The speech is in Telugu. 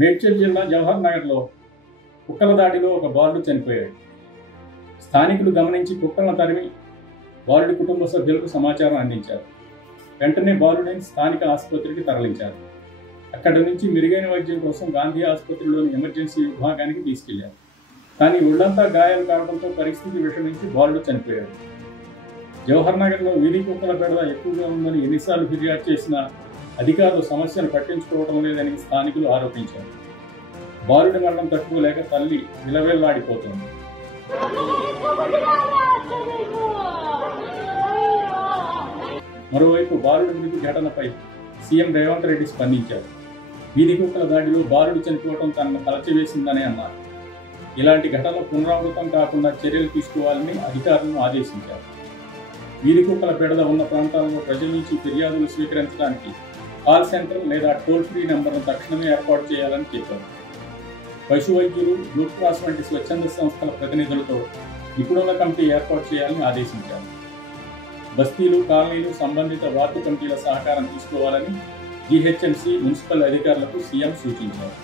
మేడ్చల్ జిల్లా జవహర్ నగర్లో కుక్కల దాడిలో ఒక బాలుడు చనిపోయాడు. స్థానికులు గమనించి కుక్కలను తరిమి బాలుడి కుటుంబ సభ్యులకు సమాచారం అందించారు. వెంటనే బాలుడిని స్థానిక ఆసుపత్రికి తరలించారు. అక్కడి నుంచి మెరుగైన వైద్యం కోసం గాంధీ ఆసుపత్రిలోని ఎమర్జెన్సీ విభాగానికి తీసుకెళ్లారు. కానీ ఒళ్లంతా గాయాలు కావడంతో పరిస్థితి విషమించి బాలుడు చనిపోయాడు. జవహర్ నగర్లో వీధి కుక్కల బెడద ఎక్కువగా ఉందని ఎన్నిసార్లు ఫిర్యాదు చేసినా అధికారులు సమస్యను పట్టించుకోవడం లేదని స్థానికులు ఆరోపించారు. బాలుడి మరణం తట్టుకోలేక తల్లి విలవిల్లాడిపోతోంది. మరోవైపు బాలుడి మృతి ఘటనపై సీఎం రేవంత్ రెడ్డి స్పందించారు. వీధి కుక్కల దాడిలో బాలుడు చనిపోవడం తనను కలచివేసిందని అన్నారు. ఇలాంటి ఘటనలు పునరావృతం కాకుండా చర్యలు తీసుకోవాలని అధికారులను ఆదేశించారు. వీధి కుక్కల బెడద ఉన్న ప్రాంతాల్లో ప్రజల నుంచి ఫిర్యాదులు స్వీకరించడానికి కాల్ సెంటర్ లేదా టోల్ ఫ్రీ నెంబర్ను తక్షణమే ఏర్పాటు చేయాలని చెప్పారు. పశు వైద్యులు, బ్లూ క్రాస్ వంటి స్వచ్ఛంద సంస్థల ప్రతినిధులతో నిపుణుల కమిటీ ఏర్పాటు చేయాలని ఆదేశించారు. బస్తీలు, కాలనీలు, సంబంధిత వార్డు కమిటీల సహకారం తీసుకోవాలని జీహెచ్ఎంసీ, మున్సిపల్ అధికారులకు సీఎం సూచించారు.